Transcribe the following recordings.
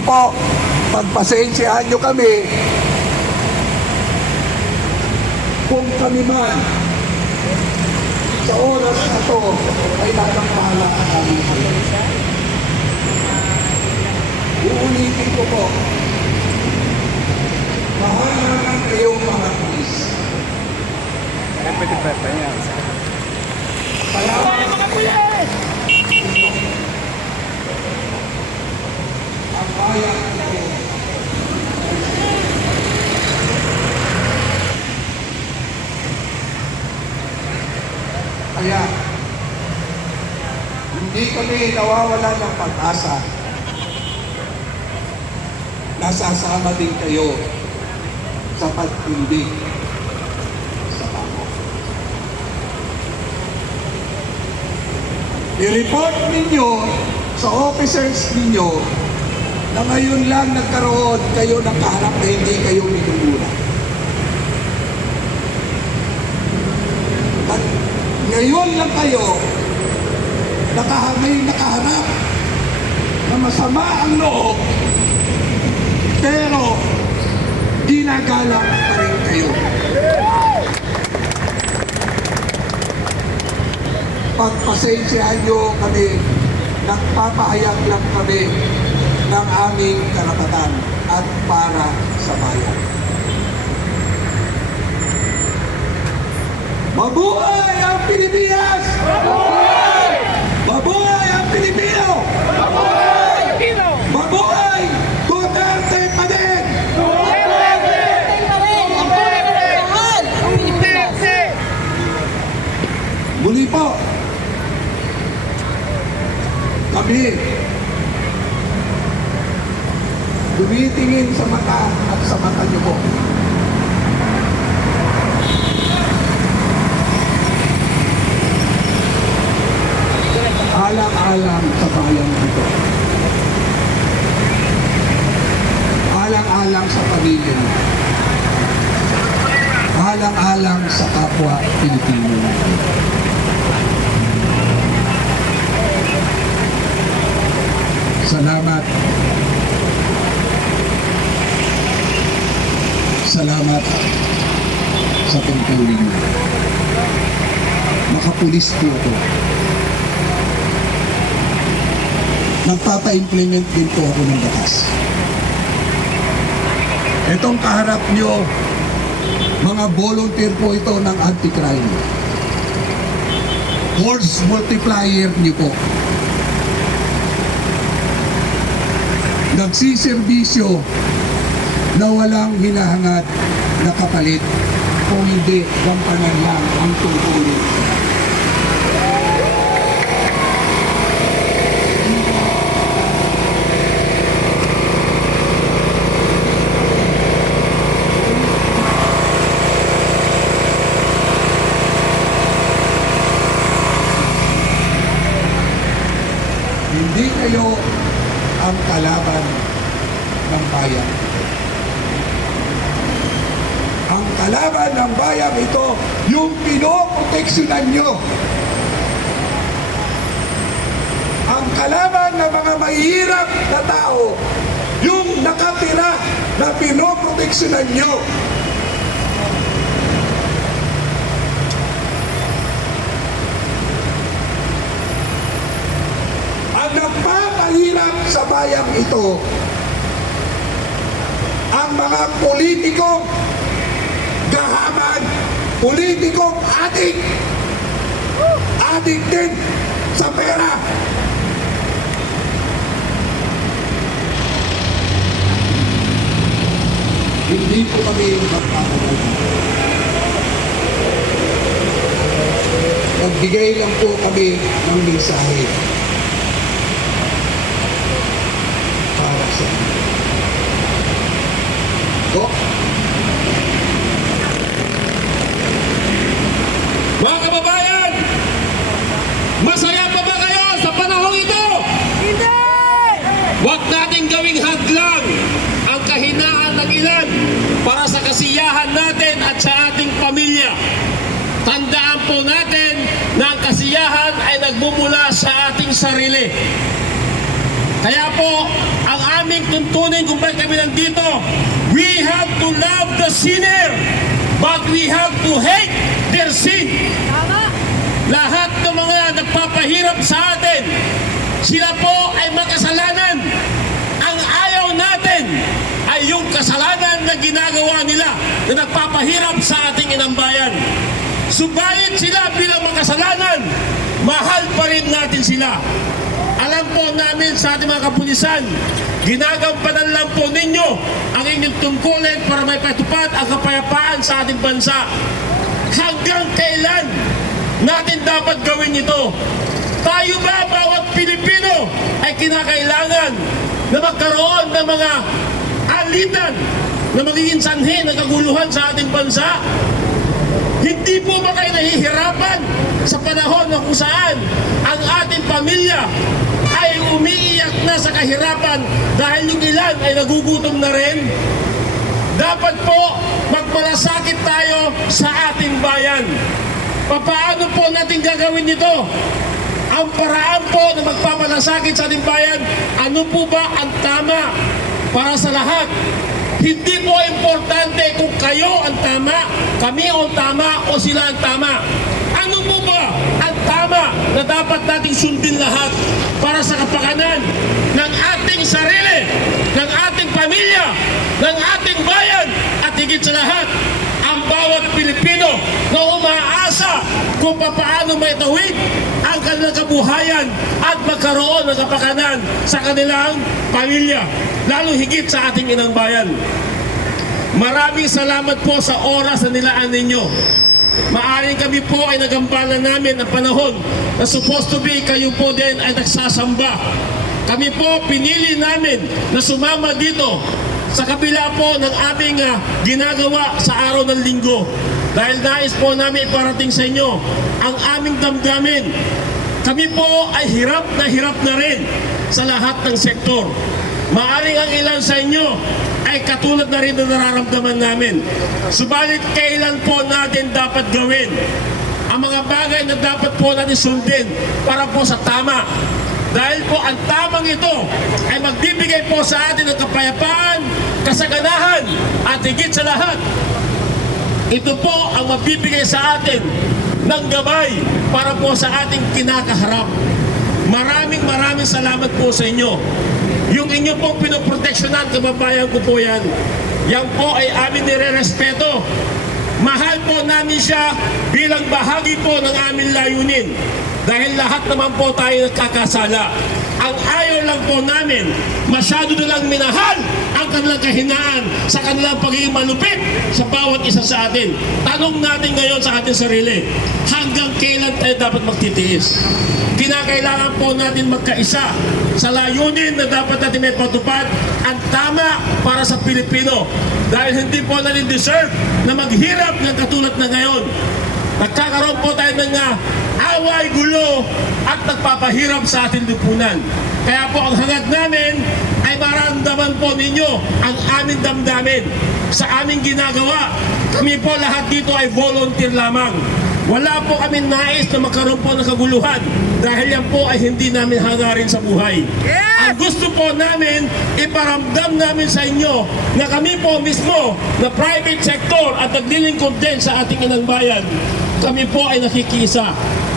Muli po, pagpasensyahan nyo kami kung kami man sa oras na to ay natampala ang aming kayo. Uulitin ko po, mahal naman kayong mga pulis. Kaya mga pulis! Ang bayan ito kaya hindi kami nawawala ng pag-asa. Nasasama din kayo sa pagtindig sa bako. I-report ninyo sa officers ninyo na ngayon lang nagkaroon kayo ng kaharap na hindi kayo minumulat. At ngayon lang kayo nakaharap na masama ang loob, pero ginagalang pa rin kayo. Pagpasensyahan nyo kami, nagpapahayag lang kami ng aming karapatan at para sa bayan. Mabuhay ang Pilipinas! Mabuhay! Mabuhay ang Pilipino! Mabuhay! Mabuhay! Duterte pa din! Duterte! Muli po, kami tumitingin sa mata at sa mata niyo po. Alang-alang sa bayan ito. Alang-alang sa pamilya niyo. Alang-alang sa kapwa Pilipino. Salamat. Salamat sa tungkulin niyo. Makapulis po ako. Magpapa-implement din po ako ng batas. Itong kaharap nyo, mga volunteer po ito ng anti-crime. Force multiplier nyo po. Nagsiservisyo na walang hinahangad na kapalit, kung hindi gampanan lang ang tungkulin. Hindi kayo ang kalaban ng bayan. Ang kalaban ng bayan ito, yung pinoproteksyonan nyo. Ang kalaban ng mga mahihirap na tao, yung nakatira na pinoproteksyonan nyo. Ang nagpapahirap sa bayang ito, ang mga politikong gahaman, politikong adik din sa pera. Hindi po kami magpapagawa. Magbigay lang po kami ng mensahe para sa inyo. Mga kababayan, masaya pa ba kayo sa panahong ito? Hindi! Huwag nating gawing hadlang ang kahinaan ng ilan para sa kasiyahan natin at sa ating pamilya. Tandaan po natin na ang kasiyahan ay nagmumula sa ating sarili. Kaya po, ang aming tuntunin kung bakit kami nandito, we have to love the sinner, but we have to hate their sin. Lahat ng mga nagpapahirap sa atin, sila po ay makasalanan. Ang ayaw natin ay yung kasalanan na ginagawa nila na nagpapahirap sa ating inambayan. Subalit sila bilang makasalanan, mahal pa rin natin sila. Alam po namin sa ating mga kapulisan, ginagampanan lang po ninyo ang inyong tungkulin para may patupad ang kapayapaan sa ating bansa. Hanggang kailan natin dapat gawin ito? Tayo ba, bawat Pilipino, ay kinakailangan na magkaroon ng mga alitan na magiging sanhi ng kaguluhan sa ating bansa? Hindi po ba kayo nahihirapan sa panahon na kung saan ang ating pamilya ay umiiyak na sa kahirapan dahil yung ilan ay nagugutom na rin? Dapat po magmalasakit tayo sa ating bayan. Paano po natin gagawin ito? Ang paraan po na magpapalasakit sa ating bayan, ano po ba ang tama para sa lahat? Hindi po importante kung kayo ang tama, kami ang tama o sila ang tama. Ano po ba ang tama na dapat nating sundin lahat para sa kapakanan ng ating sarili, ng ating pamilya, ng ating bayan, at higit sa lahat, ang bawat Pilipino na umaasa kung paano maitawid ang kanilang kabuhayan at magkaroon ng kapakanan sa kanilang pamilya, lalo higit sa ating inang bayan. Maraming salamat po sa oras na nilaan ninyo. Maaring kami po ay nagambalan namin ang panahon na supposed to be kayo po din ay nagsasamba. Kami po pinili namin na sumama dito sa kabila po ng aming ginagawa sa araw ng linggo. Dahil nais po namin iparating sa inyo ang aming damdamin. Kami po ay hirap na rin sa lahat ng sektor. Maaring ang ilan sa inyo ay katulad na rin na nararamdaman namin. Subalit kailan po natin dapat gawin ang mga bagay na dapat po natin sundin para po sa tama. Dahil po ang tamang ito ay magbibigay po sa atin ng kapayapaan, kasaganahan, at higit sa lahat, ito po ang magbibigay sa atin ng gabay para po sa ating kinakaharap. Maraming salamat po sa inyo. Yung inyo pong pinoproteksyonan, kababayan ko po yan. Yan po ay amin nire-respeto. Mahal po namin siya bilang bahagi po ng aming layunin. Dahil lahat naman po tayo nagkakasala. Ang ayaw lang po namin, masyado nilang minahal ang kanilang kahinaan sa kanilang pagiging malupit sa bawat isa sa atin. Tanong natin ngayon sa ating sarili, hanggang kailan tayo dapat magtitiis? Kinakailangan po natin magkaisa sa layunin na dapat natin may patupad ang tama para sa Pilipino. Dahil hindi po natin deserve na maghirap ng katulad na ngayon. Nagkakaroon po tayo ng away, gulo at nagpapahirap sa ating lipunan. Kaya po ang hangad namin ay maramdaman po ninyo ang aming damdamin sa aming ginagawa. Kami po lahat dito ay volunteer lamang. Wala po kami nais na magkaroon po ng kaguluhan dahil yan po ay hindi namin hangarin sa buhay. Ang gusto po namin, iparamdam namin sa inyo na kami po mismo na private sector at naglilingkod din sa ating inang bayan, kami po ay nakikisa.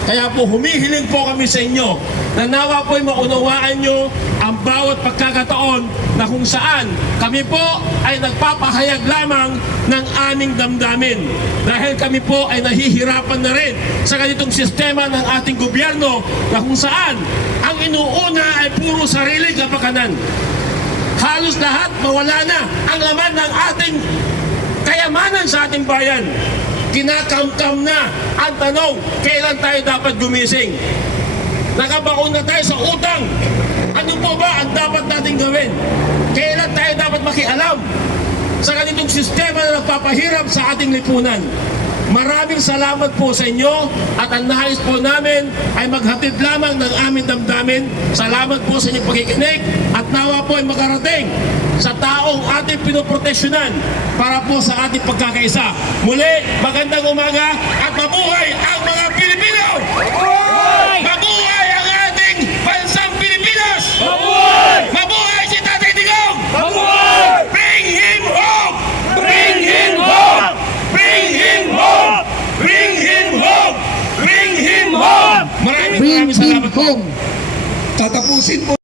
Kaya po humihiling po kami sa inyo na nawa po ay maunawaan nyo ang bawat pagkakataon na kung saan kami po ay nagpapahayag lamang ng aming damdamin. Dahil kami po ay nahihirapan na rin sa ganitong sistema ng ating gobyerno na kung saan ang inuuna ay puro sariling kapakanan. Halos lahat mawala na ang laman ng ating kayamanan sa ating bayan. Kinakamkam na ang tanong, kailan tayo dapat gumising? Nakabaon na tayo sa utang. Ano po ba ang dapat natin gawin? Kailan tayo dapat makialam sa ganitong sistema na nagpapahirap sa ating lipunan? Maraming salamat po sa inyo at ang nais po namin ay maghatid lamang ng aming damdamin. Salamat po sa inyong pakikinig at nawa po ay makarating sa taong ating pinoproteksyonan para po sa ating pagkakaisa. Muli, magandang umaga at mabuhay ang mga Pilipino! Mabuhay ang ating bansang Pilipinas! Mabuhay! Maraming salamat po. Home. Tatapusin po